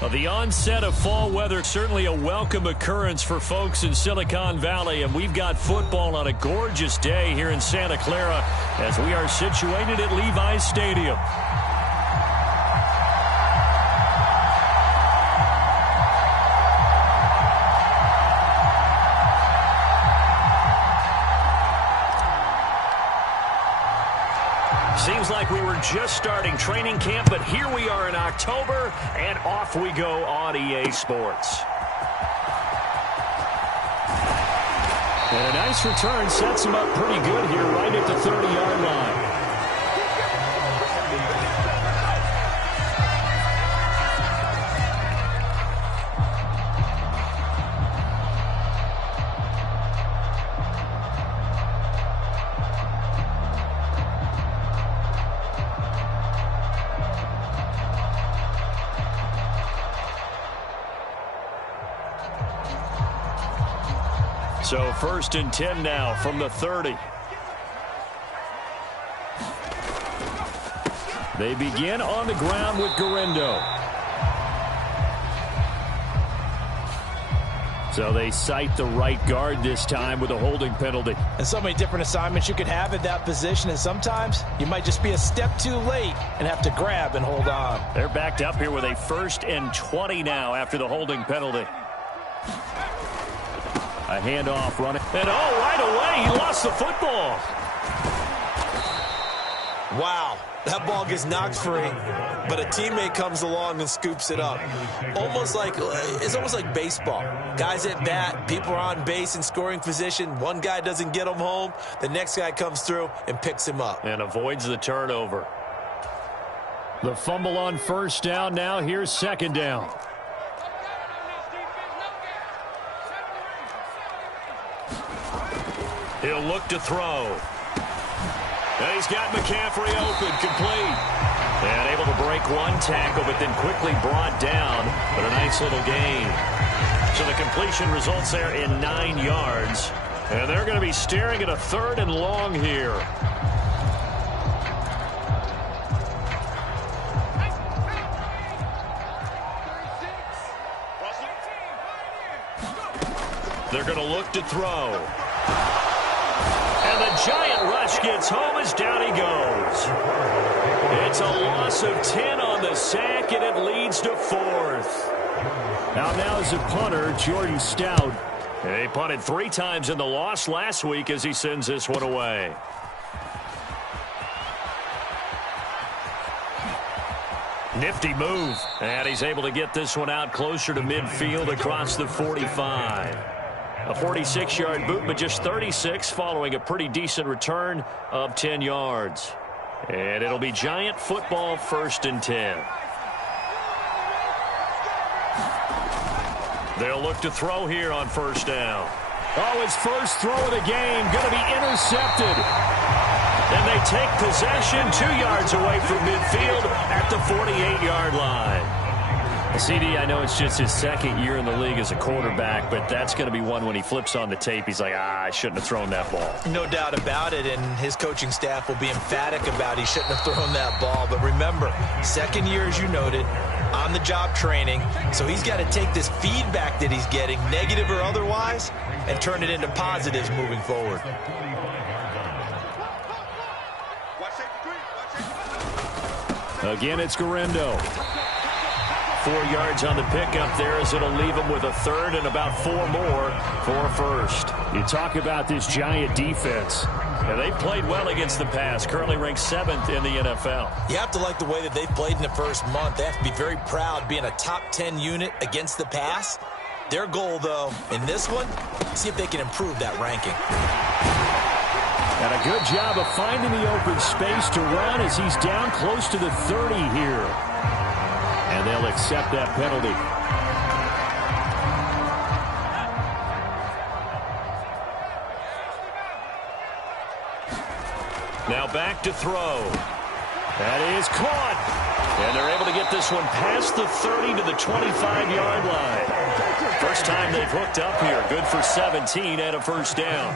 Well, the onset of fall weather, certainly a welcome occurrence for folks in Silicon Valley, and we've got football on a gorgeous day here in Santa Clara as we are situated at Levi's Stadium. Seems like we were just starting training camp, but here we are in October, and off we go on EA Sports. And a nice return sets him up pretty good here right at the 30-yard line. So 1st and 10 now from the 30. They begin on the ground with Garendo. So they cite the right guard this time with a holding penalty. And so many different assignments you could have at that position, and sometimes you might just be a step too late and have to grab and hold on. They're backed up here with a 1st and 20 now after the holding penalty. A handoff running. And right away, he lost the football. Wow, that ball gets knocked free, but a teammate comes along and scoops it up. It's almost like baseball. Guys at bat, people are on base in scoring position. One guy doesn't get him home. The next guy comes through and picks him up. And avoids the turnover. The fumble on 1st down. Now here's 2nd down. He'll look to throw. And he's got McCaffrey open, complete. And able to break one tackle, but then quickly brought down. But a nice little gain. So the completion results there in 9 yards. And they're going to be staring at a 3rd and long here. They're going to look to throw. And the giant rush gets home as down he goes. It's a loss of 10 on the sack, and it leads to 4th. Now is a punter, Jordan Stout. He punted 3 times in the loss last week as he sends this one away. Nifty move. And he's able to get this one out closer to midfield across the 45. A 46-yard boot, but just 36 following a pretty decent return of 10 yards. And it'll be Giant football 1st and 10. They'll look to throw here on 1st down. Oh, his first throw of the game going to be intercepted. And they take possession 2 yards away from midfield at the 48-yard line. CD, I know it's just his 2nd year in the league as a quarterback, but that's going to be one when he flips on the tape. He's like, I shouldn't have thrown that ball. No doubt about it, and his coaching staff will be emphatic about he shouldn't have thrown that ball. But remember, 2nd year, as you noted, on-the-job training, so he's got to take this feedback that he's getting, negative or otherwise, and turn it into positives moving forward. Again, it's Garendo. 4 yards on the pickup there as it'll leave him with a 3rd and about 4 more for a 1st. You talk about this Giant defense. And they played well against the pass, currently ranked 7th in the NFL. You have to like the way that they've played in the first month. They have to be very proud being a top 10 unit against the pass. Their goal, though, in this one, see if they can improve that ranking. And a good job of finding the open space to run as he's down close to the 30 here. And they'll accept that penalty. Now back to throw. That is caught. And they're able to get this one past the 30 to the 25-yard line. First time they've hooked up here. Good for 17 and a 1st down.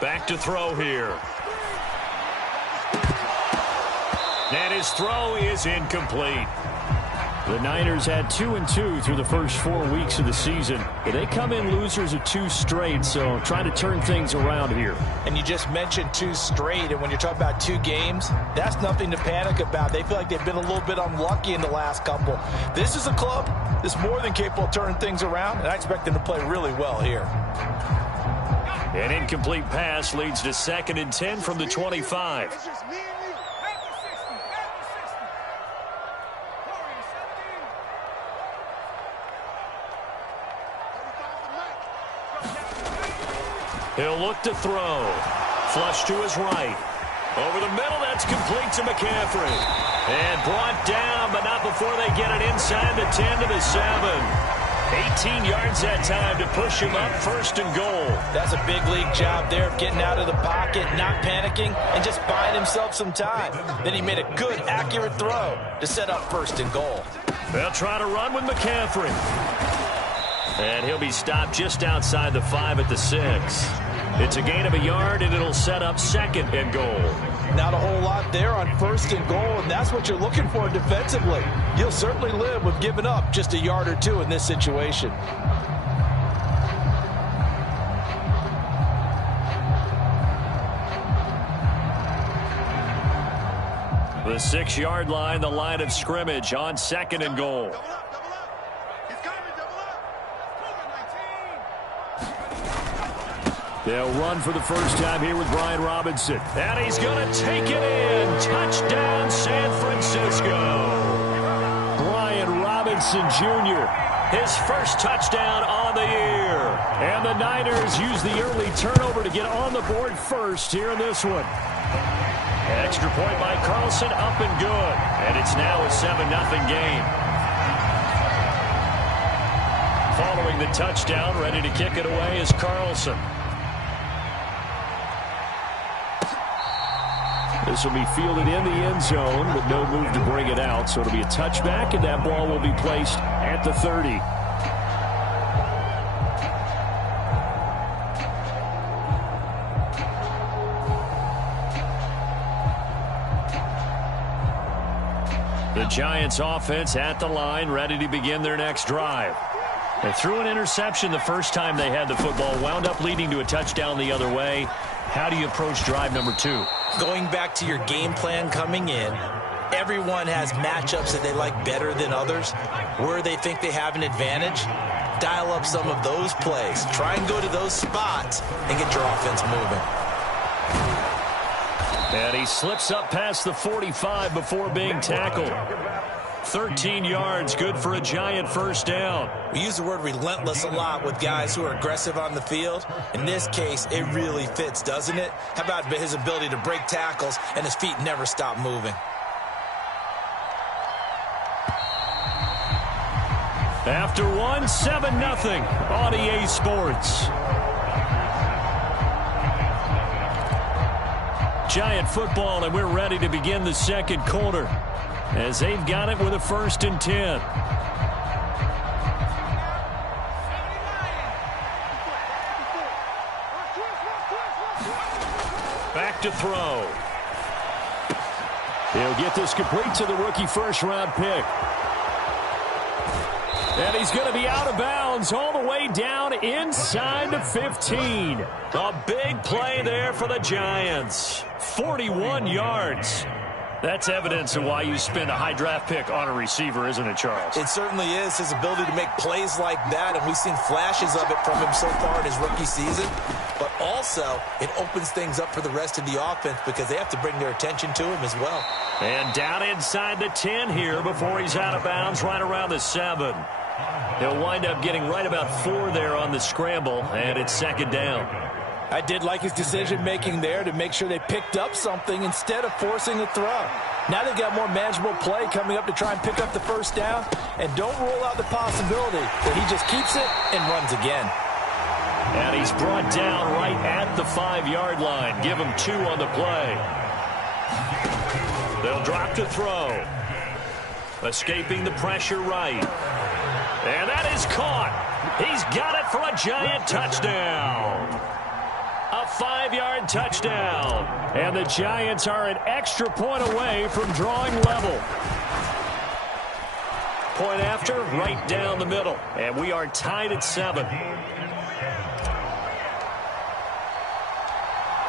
Back to throw here. And his throw is incomplete. The Niners had 2-2 through the first 4 weeks of the season. But they come in losers of 2 straight, so trying to turn things around here. And you just mentioned 2 straight, and when you're talking about 2 games, that's nothing to panic about. They feel like they've been a little bit unlucky in the last couple. This is a club that's more than capable of turning things around, and I expect them to play really well here. An incomplete pass leads to 2nd and 10 from the 25. He'll look to throw. Flush to his right. Over the middle, that's complete to McCaffrey. And brought down, but not before they get it inside the 10 to the 7. 18 yards that time to push him up, 1st and goal. That's a big league job there of getting out of the pocket, not panicking, and just buying himself some time. Then he made a good, accurate throw to set up 1st and goal. They'll try to run with McCaffrey. And he'll be stopped just outside the 5 at the 6. It's a gain of a yard, and it'll set up 2nd and goal. Not a whole lot there on 1st and goal, and that's what you're looking for defensively. You'll certainly live with giving up just a yard or 2 in this situation. The 6-yard line, the line of scrimmage on 2nd and goal. They'll run for the first time here with Brian Robinson. And he's going to take it in. Touchdown, San Francisco. Brian Robinson Jr., his first touchdown on the year. And the Niners use the early turnover to get on the board first here in this one. Extra point by Carlson, up and good. And it's now a 7-0 game. Following the touchdown, ready to kick it away is Carlson. This will be fielded in the end zone, but no move to bring it out. So it'll be a touchback, and that ball will be placed at the 30. The Giants offense at the line, ready to begin their next drive. They threw an interception the first time they had the football, wound up leading to a touchdown the other way. How do you approach drive number 2? Going back to your game plan coming in, everyone has matchups that they like better than others. Where they think they have an advantage, dial up some of those plays. Try and go to those spots and get your offense moving. And he slips up past the 45 before being tackled. 13 yards, good for a Giant first down. We use the word relentless a lot with guys who are aggressive on the field. In this case, it really fits, doesn't it? How about his ability to break tackles and his feet never stop moving? After 7-0 on EA Sports. Giant football, and we're ready to begin the second quarter as they've got it with a 1st and 10. Back to throw. He'll get this complete to the rookie first-round pick. And he's going to be out of bounds all the way down inside the 15. A big play there for the Giants. 41 yards. That's evidence of why you spend a high draft pick on a receiver, isn't it, Charles? It certainly is. His ability to make plays like that, and we've seen flashes of it from him so far in his rookie season. But also, it opens things up for the rest of the offense because they have to bring their attention to him as well. And down inside the 10 here before he's out of bounds, right around the 7. He'll wind up getting right about 4 there on the scramble, and it's 2nd down. I did like his decision-making there to make sure they picked up something instead of forcing a throw. Now they've got more manageable play coming up to try and pick up the first down, and don't rule out the possibility that he just keeps it and runs again. And he's brought down right at the 5-yard line. Give him 2 on the play. They'll drop to throw. Escaping the pressure right. And that is caught. He's got it for a Giant touchdown. A 5-yard touchdown. And the Giants are an extra point away from drawing level. Point after, right down the middle. And we are tied at 7.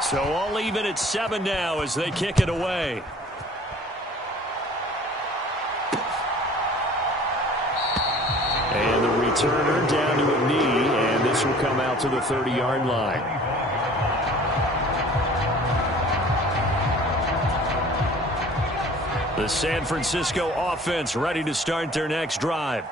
So all even at 7 now as they kick it away. And the returner down to a knee, and this will come out to the 30-yard line. The San Francisco offense ready to start their next drive.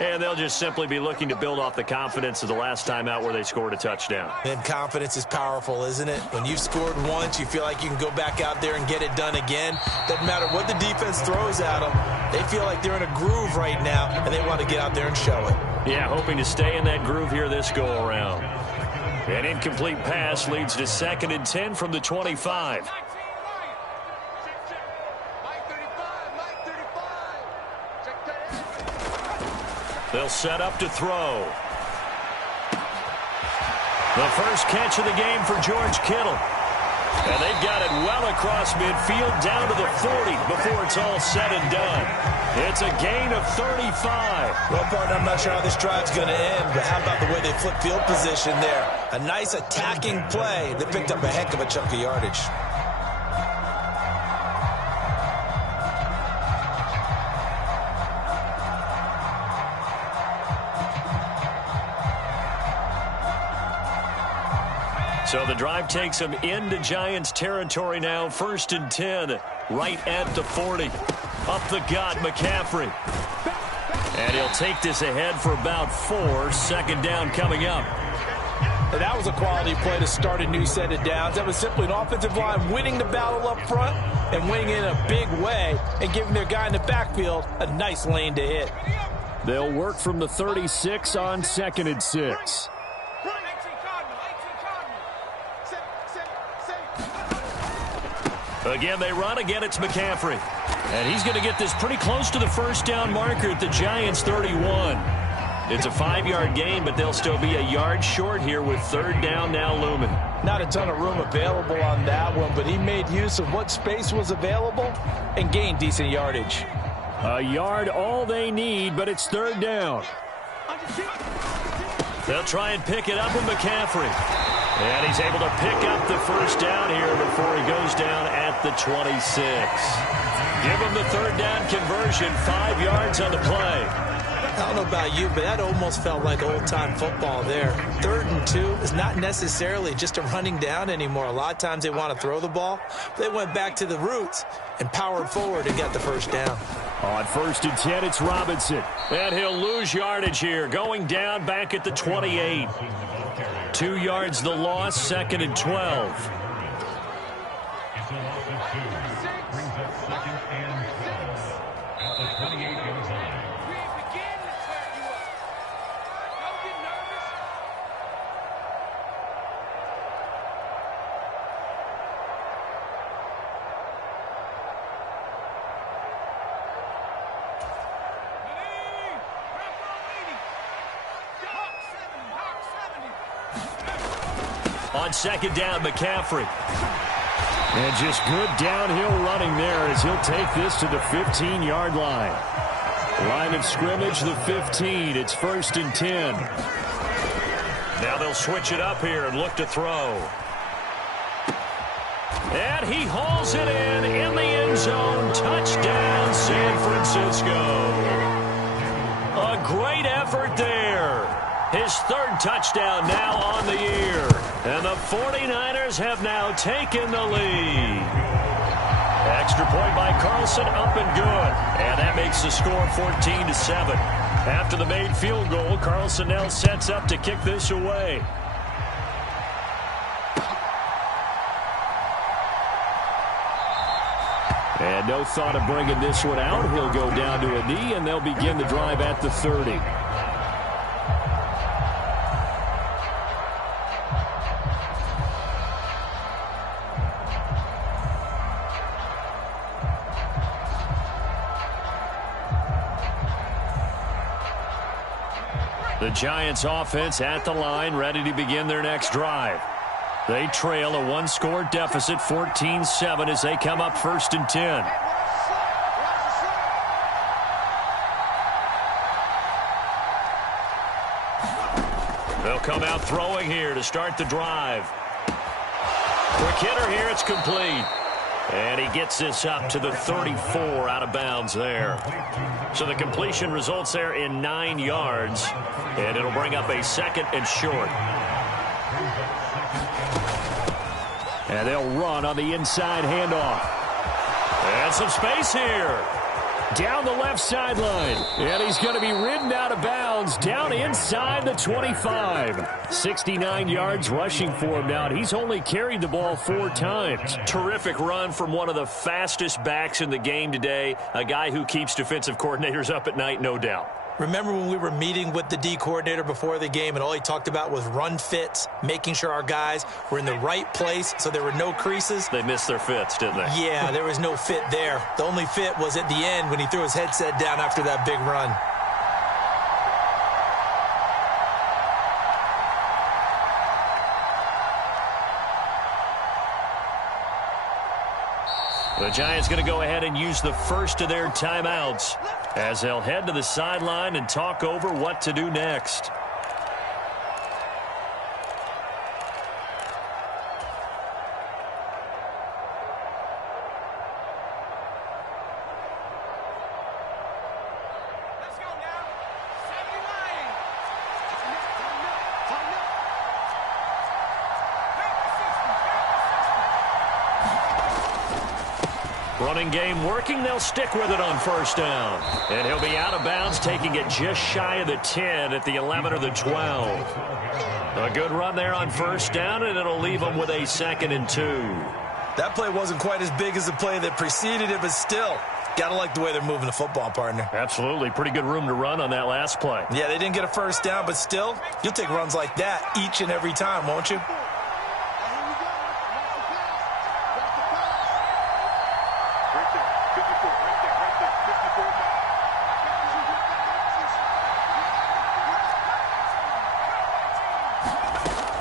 And they'll just simply be looking to build off the confidence of the last time out where they scored a touchdown. And confidence is powerful, isn't it? When you've scored once, you feel like you can go back out there and get it done again. Doesn't matter what the defense throws at them. They feel like they're in a groove right now, and they want to get out there and show it. Yeah, hoping to stay in that groove here this go-around. An incomplete pass leads to 2nd and 10 from the 25. They'll set up to throw. The first catch of the game for George Kittle. And they've got it well across midfield down to the 40 before it's all said and done. It's a gain of 35. Well, partner, I'm not sure how this drive's going to end, but how about the way they flip field position there? A nice attacking play that picked up a heck of a chunk of yardage. So the drive takes them into Giants territory now. 1st and 10, right at the 40. Up the gut, McCaffrey. And he'll take this ahead for about 4. 2nd down coming up. And that was a quality play to start a new set of downs. That was simply an offensive line winning the battle up front and winning in a big way and giving their guy in the backfield a nice lane to hit. They'll work from the 36 on 2nd and 6. Again, they run. Again, it's McCaffrey. And he's going to get this pretty close to the first down marker at the Giants' 31. It's a 5-yard gain, but they'll still be a yard short here with 3rd down now looming. Not a ton of room available on that one, but he made use of what space was available and gained decent yardage. A yard all they need, but it's 3rd down. They'll try and pick it up with McCaffrey. And he's able to pick up the first down here before he goes down at the 26. Give him the 3rd down conversion, 5 yards on the play. I don't know about you, but that almost felt like old-time football there. 3rd and 2 is not necessarily just a running down anymore. A lot of times they want to throw the ball. They went back to the roots and powered forward and got the first down. On 1st and 10, it's Robinson. And he'll lose yardage here, going down back at the 28. 2 yards the loss, 2nd and 12. On 2nd down, McCaffrey. And just good downhill running there as he'll take this to the 15-yard line. Line of scrimmage, the 15. It's 1st and 10. Now they'll switch it up here and look to throw. And he hauls it in the end zone. Touchdown, San Francisco. A great effort there. His 3rd touchdown now on the year. And the 49ers have now taken the lead. Extra point by Carlson, up and good. And that makes the score 14-7. After the made field goal, Carlson now sets up to kick this away. And no thought of bringing this one out. He'll go down to a knee, and they'll begin the drive at the 30. The Giants offense at the line, ready to begin their next drive. They trail a one-score deficit, 14-7, as they come up 1st and 10. They'll come out throwing here to start the drive. Quick hitter here, it's complete. And he gets this up to the 34 out of bounds there. So the completion results there in 9 yards. And it'll bring up a 2nd and short. And they'll run on the inside handoff. And some space here. Down the left sideline. And he's going to be ridden out of bounds down inside the 25. 69 yards rushing for him now. He's only carried the ball 4 times. Terrific run from one of the fastest backs in the game today. A guy who keeps defensive coordinators up at night, no doubt. Remember when we were meeting with the D coordinator before the game and all he talked about was run fits, making sure our guys were in the right place so there were no creases? They missed their fits, didn't they? Yeah, there was no fit there. The only fit was at the end when he threw his headset down after that big run. The Giants going to go ahead and use the first of their timeouts as they'll head to the sideline and talk over what to do next. Running game working. They'll stick with it on 1st down. And he'll be out of bounds, taking it just shy of the 10 at the 11 or the 12. A good run there on 1st down, and it'll leave them with a 2nd and 2. That play wasn't quite as big as the play that preceded it, but still, got to like the way they're moving the football, partner. Absolutely. Pretty good room to run on that last play. Yeah, they didn't get a 1st down, but still, you'll take runs like that each and every time, won't you?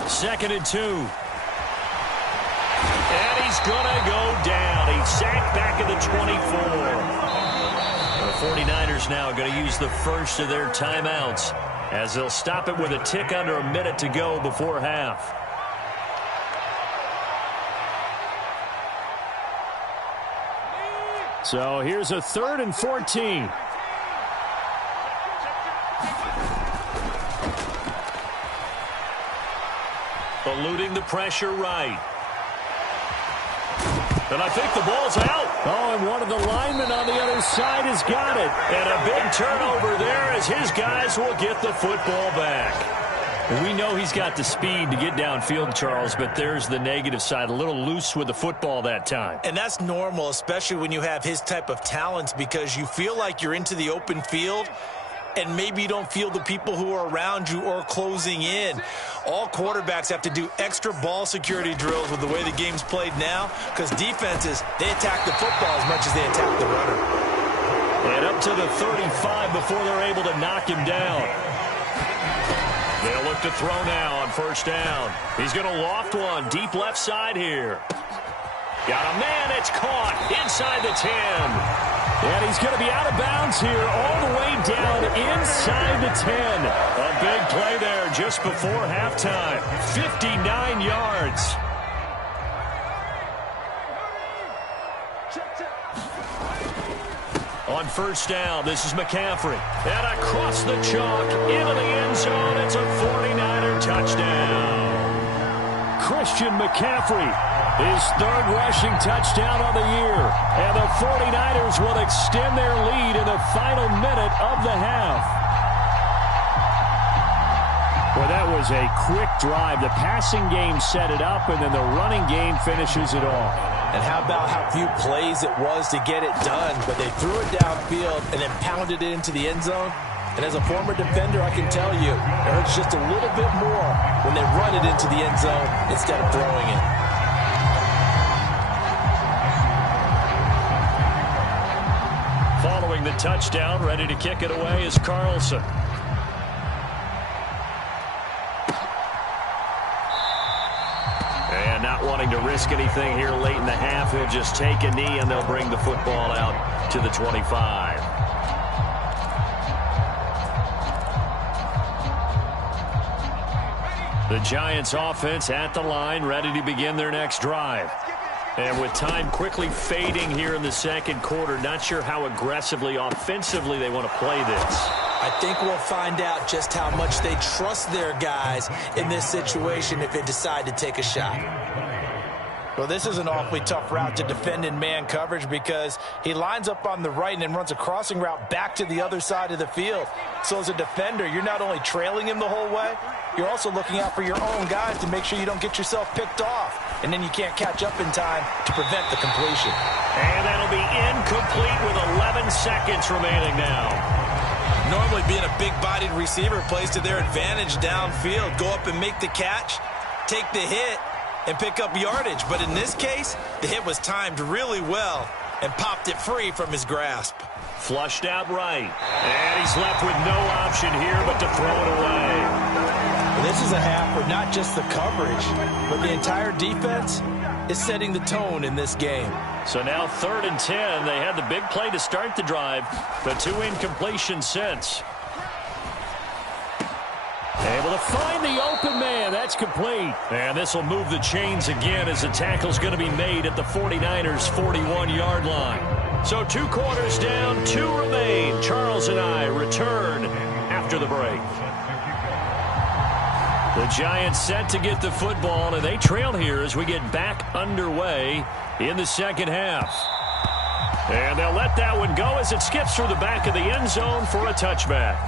Second and 2. And he's going to go down. He's sacked back at the 24. The 49ers now going to use the first of their timeouts as they'll stop it with a tick under a minute to go before half. So here's a 3rd and 14. Eluding the pressure right. And I think the ball's out. Oh, and one of the linemen on the other side has got it. And a big turnover there as his guys will get the football back. We know he's got the speed to get downfield, Charles, but there's the negative side. A little loose with the football that time. And that's normal, especially when you have his type of talents, because you feel like you're into the open field and maybe you don't feel the people who are around you or closing in. All quarterbacks have to do extra ball security drills with the way the game's played now, because defenses, they attack the football as much as they attack the runner. And up to the 35 before they're able to knock him down. They'll look to throw now on 1st down. He's going to loft one deep left side here. Got a man, it's caught inside the 10. And he's going to be out of bounds here all the way down inside the 10. A big play there just before halftime. 59 yards. On 1st down, this is McCaffrey. And across the chalk into the end zone. It's a 49er touchdown. Christian McCaffrey, his 3rd rushing touchdown of the year. And the 49ers will extend their lead in the final minute of the half. Well, that was a quick drive. The passing game set it up, and then the running game finishes it off. And how about how few plays it was to get it done, but they threw it downfield and then pounded it into the end zone. And as a former defender, I can tell you, it hurts just a little bit more when they run it into the end zone instead of throwing it. Following the touchdown, ready to kick it away is Carlson. And not wanting to risk anything here late in the half, he'll just take a knee, and they'll bring the football out to the 25. The Giants offense at the line, ready to begin their next drive. And with time quickly fading here in the second quarter, not sure how aggressively, offensively they want to play this. I think we'll find out just how much they trust their guys in this situation if they decide to take a shot. Well, this is an awfully tough route to defend in man coverage because he lines up on the right and then runs a crossing route back to the other side of the field. So as a defender, you're not only trailing him the whole way, you're also looking out for your own guys to make sure you don't get yourself picked off. And then you can't catch up in time to prevent the completion. And that'll be incomplete with 11 seconds remaining now. Normally being a big-bodied receiver plays to their advantage downfield. Go up and make the catch, take the hit, and pick up yardage. But in this case, the hit was timed really well and popped it free from his grasp. Flushed out right. And he's left with no option here but to throw it away. This is a half where not just the coverage, but the entire defense is setting the tone in this game. So now 3rd and 10. They had the big play to start the drive, but 2 incompletions since. Able to find the open man. That's complete. And this will move the chains again as the tackle's going to be made at the 49ers' 41-yard line. So 2 quarters down, 2 remain. Charles and I return after the break. The Giants set to get the football, and they trail here as we get back underway in the second half. And they'll let that one go as it skips through the back of the end zone for a touchback.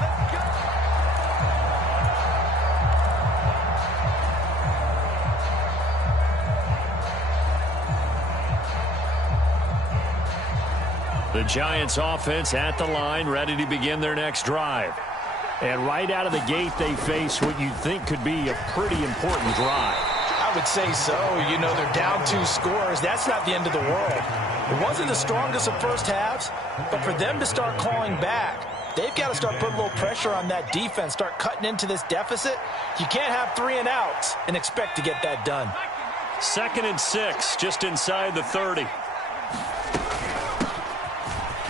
The Giants offense at the line, ready to begin their next drive. And right out of the gate, they face what you'd think could be a pretty important drive. I would say so. You know, they're down 2 scores. That's not the end of the world. It wasn't the strongest of first halves, but for them to start clawing back, they've got to start putting a little pressure on that defense, start cutting into this deficit. You can't have 3 and outs and expect to get that done. 2nd and 6, just inside the 30.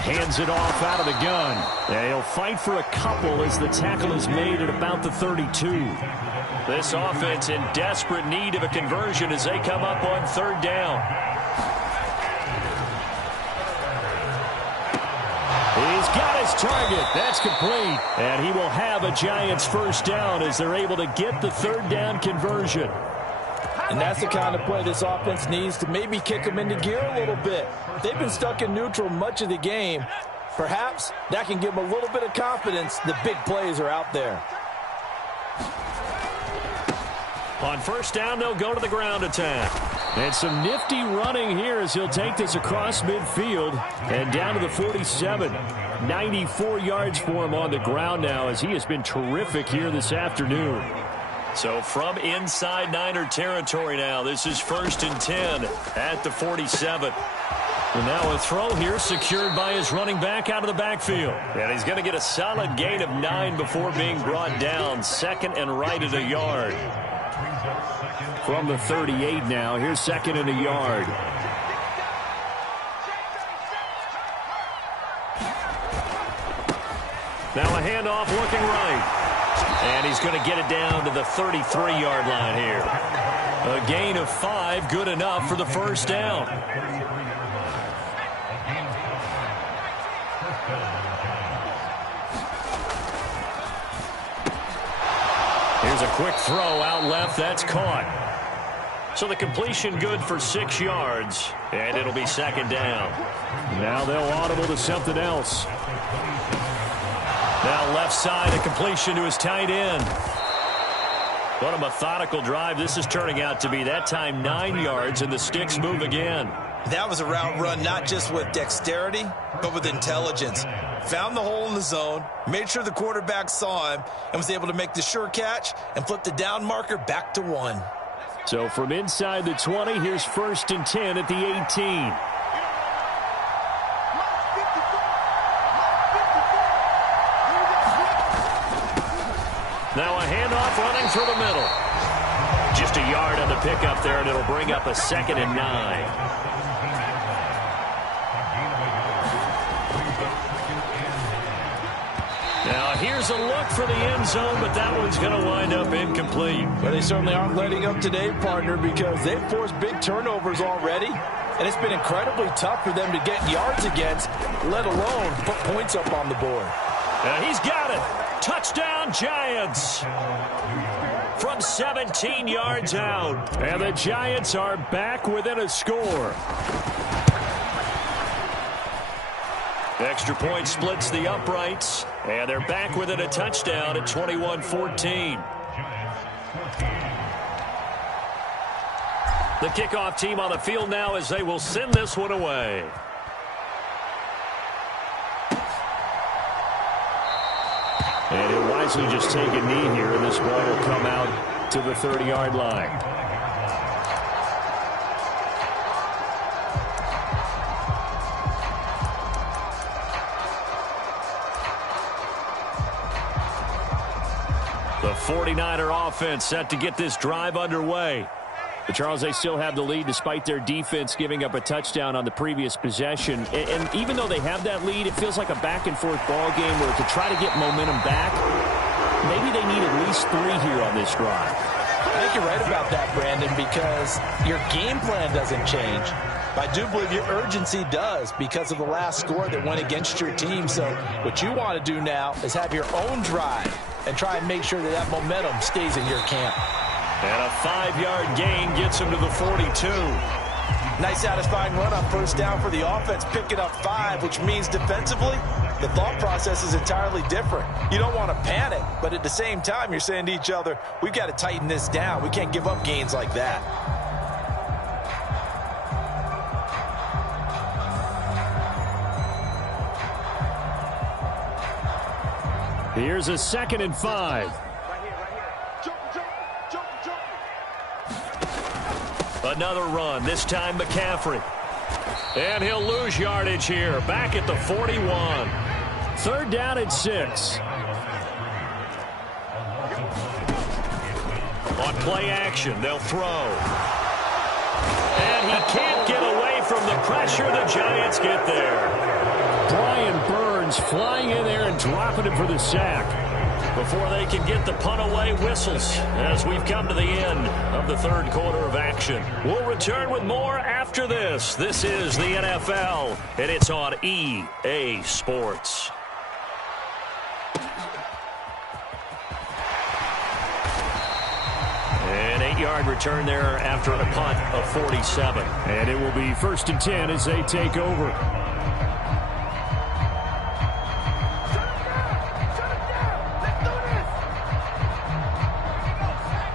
Hands it off out of the gun. And he'll fight for a couple as the tackle is made at about the 32. This offense in desperate need of a conversion as they come up on 3rd down. He's got his target. That's complete. And he will have a Giants 1st down as they're able to get the 3rd down conversion. And that's the kind of play this offense needs to maybe kick them into gear a little bit. They've been stuck in neutral much of the game. Perhaps that can give them a little bit of confidence that big plays are out there. On 1st down, they'll go to the ground attack. And some nifty running here as he'll take this across midfield and down to the 47. 94 yards for him on the ground now as he has been terrific here this afternoon. So from inside Niner territory now, this is 1st and 10 at the 47. And now a throw here secured by his running back out of the backfield. And he's going to get a solid gain of 9 before being brought down. 2nd and right at a yard. From the 38 now, here's 2nd and a yard. Now a handoff looking right. And he's going to get it down to the 33-yard line here. A gain of 5, good enough for the 1st down. Here's a quick throw out left. That's caught. So the completion good for 6 yards. And it'll be 2nd down. Now they'll audible to something else. Now left side, a completion to his tight end. What a methodical drive this is turning out to be. That time 9 yards, and the sticks move again. That was a route run not just with dexterity, but with intelligence. Found the hole in the zone, made sure the quarterback saw him, and was able to make the sure catch and flip the down marker back to 1. So from inside the 20, here's 1st and 10 at the 18. Now a handoff running through the middle. Just a yard on the pickup there, and it'll bring up a 2nd and 9. Now, here's a look for the end zone, but that one's going to wind up incomplete. Well, they certainly aren't letting up today, partner, because they've forced big turnovers already, and it's been incredibly tough for them to get yards against, let alone put points up on the board. And he's got it. Touchdown, Giants. From 17 yards out. And the Giants are back within a score. Extra point splits the uprights, and they're back within a touchdown at 21-14. The kickoff team on the field now as they will send this one away. And he'll wisely just take a knee here, and this ball will come out to the 30-yard line. The 49er offense set to get this drive underway. But, Charles, they still have the lead despite their defense giving up a touchdown on the previous possession. And even though they have that lead, it feels like a back-and-forth ball game where to try to get momentum back, maybe they need at least 3 here on this drive. I think you're right about that, Brandon, because your game plan doesn't change. But I do believe your urgency does because of the last score that went against your team. So what you want to do now is have your own drive and try and make sure that that momentum stays in your camp. And a 5-yard gain gets him to the 42. Nice satisfying run on first down for the offense, picking up 5, which means defensively, the thought process is entirely different. You don't want to panic, but at the same time, you're saying to each other, we've got to tighten this down. We can't give up gains like that. Here's a 2nd and 5. Another run, this time McCaffrey. And he'll lose yardage here, back at the 41. 3rd down and 6. On play action, they'll throw. And he can't get away from the pressure. The Giants get there. Brian Burns flying in there and dropping him for the sack. Before they can get the punt away, whistles as we've come to the end of the 3rd quarter of action. We'll return with more after this. This is the NFL, and it's on EA Sports. An 8-yard return there after a punt of 47. And it will be 1st and 10 as they take over.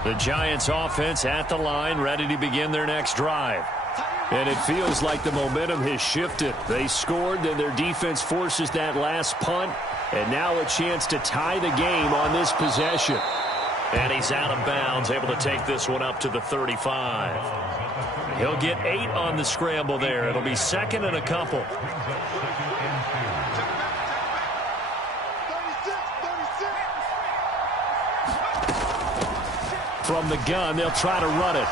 The Giants offense at the line, ready to begin their next drive. And it feels like the momentum has shifted. They scored, then their defense forces that last punt, and now a chance to tie the game on this possession. And he's out of bounds, able to take this one up to the 35. He'll get 8 on the scramble there. It'll be 2nd and a couple. From the gun, they'll try to run it.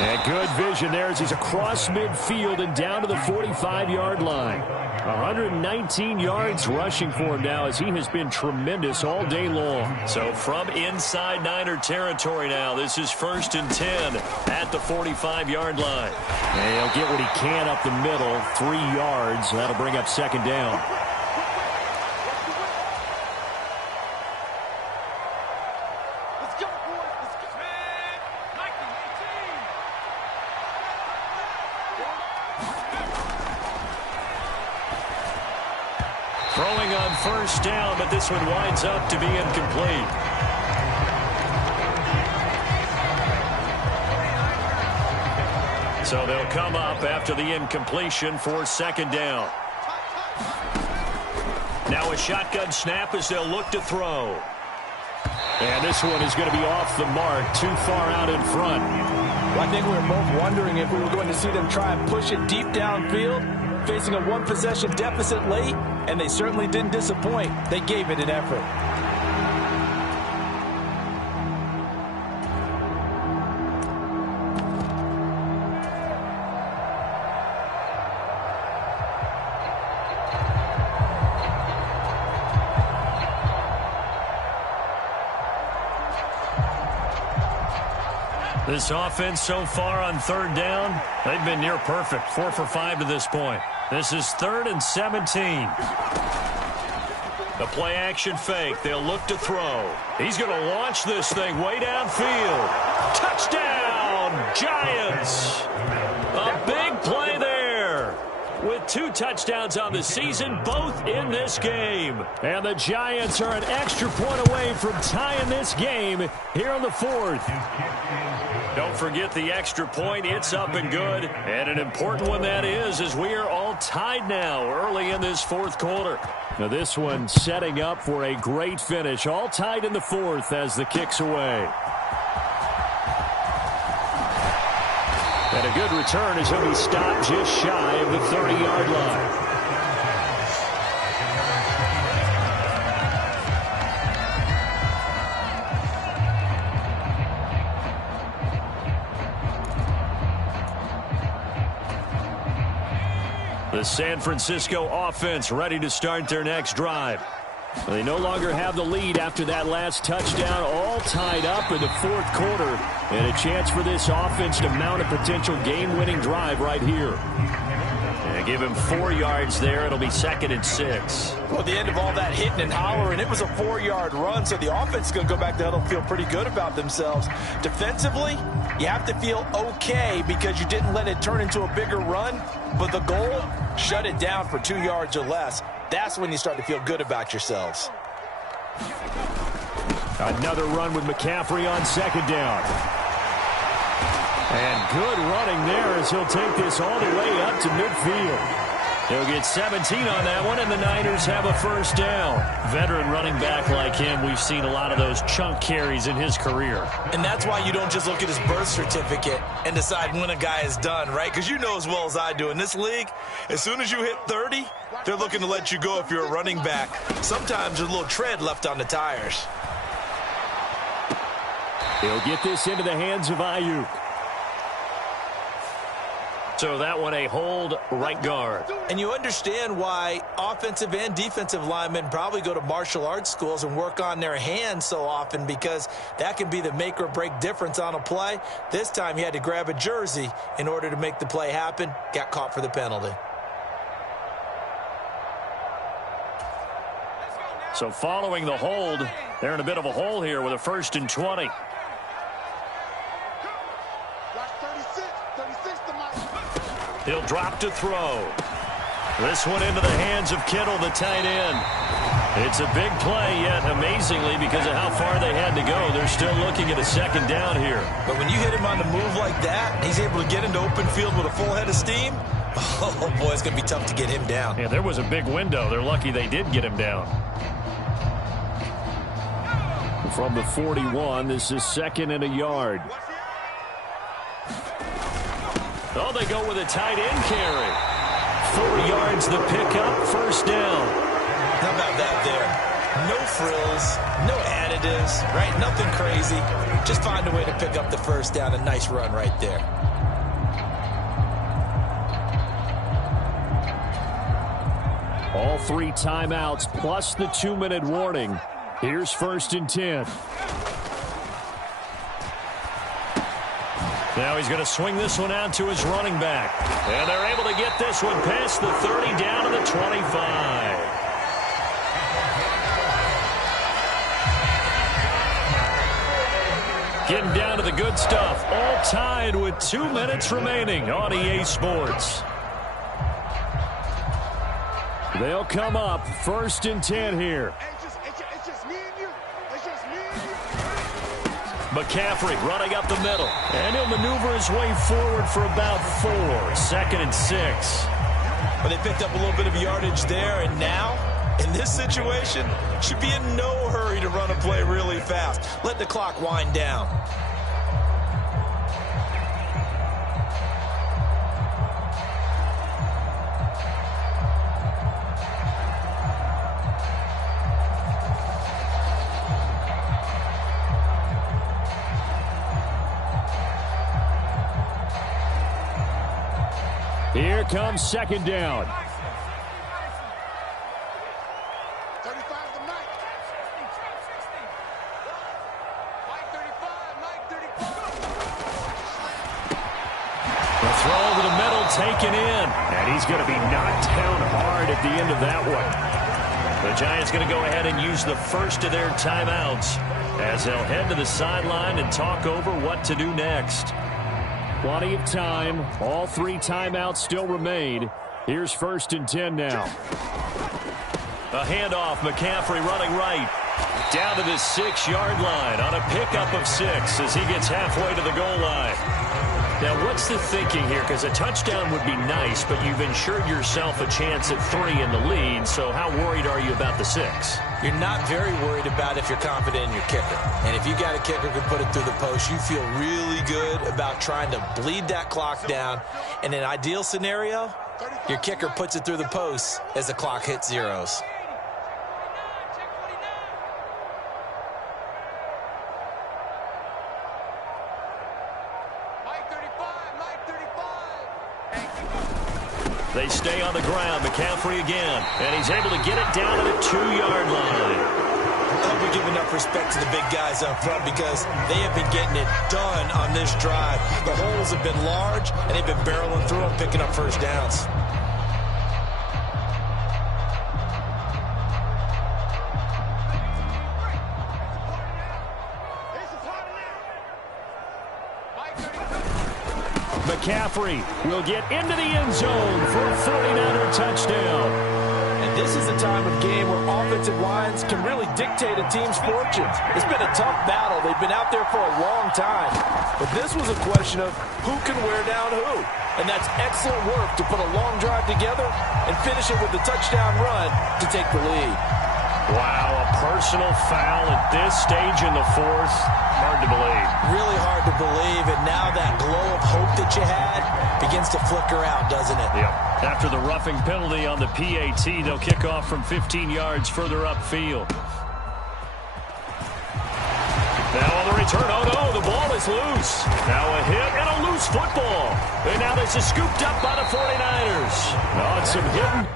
And good vision there as he's across midfield and down to the 45-yard line. 119 yards rushing for him now as he has been tremendous all day long. So from inside Niner territory now, this is 1st and 10 at the 45-yard line. And he'll get what he can up the middle, 3 yards. That'll bring up 2nd down. Throwing on first down, but this one winds up to be incomplete. So they'll come up after the incompletion for 2nd down. Now a shotgun snap as they'll look to throw. And this one is going to be off the mark, too far out in front. Well, I think we were both wondering if we were going to see them try and push it deep downfield, facing a 1-possession deficit late, and they certainly didn't disappoint. They gave it an effort. This offense so far on third down, they've been near perfect. 4 for 5 to this point. This is 3rd and 17. The play action fake. They'll look to throw. He's going to launch this thing way downfield. Touchdown, Giants. A big play there. With 2 touchdowns on the season, both in this game. And the Giants are an extra point away from tying this game here in the 4th. Don't forget the extra point. It's up and good. And an important one that is, as we are all tied now early in this 4th quarter. Now this one setting up for a great finish. All tied in the 4th as the kick's away. And a good return as he'll be stopped just shy of the 30-yard line. The San Francisco offense ready to start their next drive. They no longer have the lead after that last touchdown, all tied up in the 4th quarter, and a chance for this offense to mount a potential game-winning drive right here. And give him 4 yards there. It'll be 2nd and 6. Well, at the end of all that hitting and hollering, it was a 4-yard run, so the offense is going to go back to huddle and feel pretty good about themselves. Defensively, you have to feel okay because you didn't let it turn into a bigger run, but the goal, shut it down for 2 yards or less. That's when you start to feel good about yourselves. Another run with McCaffrey on 2nd down. And good running there as he'll take this all the way up to midfield. He'll get 17 on that one, and the Niners have a 1st down. Veteran running back like him, we've seen a lot of those chunk carries in his career. And that's why you don't just look at his birth certificate and decide when a guy is done, right? Because you know as well as I do, in this league, as soon as you hit 30, they're looking to let you go if you're a running back. Sometimes there's a little tread left on the tires. He'll get this into the hands of Ayuk. So that one a hold right guard. And you understand why offensive and defensive linemen probably go to martial arts schools and work on their hands so often, because that can be the make or break difference on a play. This time he had to grab a jersey in order to make the play happen. Got caught for the penalty. So following the hold, they're in a bit of a hole here with a 1st and 20. He'll drop to throw. This one into the hands of Kittle, the tight end. It's a big play, yet amazingly, because of how far they had to go, they're still looking at a 2nd down here. But when you hit him on the move like that, he's able to get into open field with a full head of steam. Oh, boy, it's going to be tough to get him down. Yeah, there was a big window. They're lucky they did get him down. From the 41, this is 2nd and a yard. Oh, they go with a tight end carry. 4 yards the pickup, 1st down. How about that there? No frills, no additives, right? Nothing crazy. Just find a way to pick up the 1st down. A nice run right there. All 3 timeouts plus the 2-minute warning. Here's 1st and 10. Now he's going to swing this one out to his running back. And they're able to get this one past the 30 down to the 25. Getting down to the good stuff. All tied with 2 minutes remaining on EA Sports. They'll come up 1st and 10 here. McCaffrey running up the middle. And he'll maneuver his way forward for about 4. 2nd and 6. Well, they picked up a little bit of yardage there, and now, in this situation, should be in no hurry to run a play really fast. Let the clock wind down. Here comes 2nd down. taken in. And he's going to be knocked down hard at the end of that one. The Giants going to go ahead and use the first of their timeouts as they'll head to the sideline and talk over what to do next. Plenty of time. All 3 timeouts still remain. Here's 1st and 10 now. A handoff. McCaffrey running right. Down to the 6-yard line on a pickup of 6 as he gets halfway to the goal line. Now, what's the thinking here? Because a touchdown would be nice, but you've ensured yourself a chance at 3 in the lead, so how worried are you about the 6? You're not very worried about if you're confident in your kicker. And if you got a kicker who can put it through the post, you feel really good about trying to bleed that clock down. In an ideal scenario, your kicker puts it through the post as the clock hits zeros. They stay on the ground. McCaffrey again. And he's able to get it down to the 2-yard line. I hope we give enough respect to the big guys up front because they have been getting it done on this drive. The holes have been large, and they've been barreling through them, picking up first downs. McCaffrey will get into the end zone for a 49er touchdown. And this is the time of game where offensive lines can really dictate a team's fortunes. It's been a tough battle. They've been out there for a long time. But this was a question of who can wear down who. And that's excellent work to put a long drive together and finish it with a touchdown run to take the lead. Wow, a personal foul at this stage in the 4th. Hard to believe. Really hard to believe, and now that glow of hope that you had begins to flicker out, doesn't it? Yep. After the roughing penalty on the PAT, they'll kick off from 15 yards further upfield. Now on the return, oh no, the ball is loose. Now a hit and a loose football. And now this is scooped up by the 49ers. Oh, it's some hitting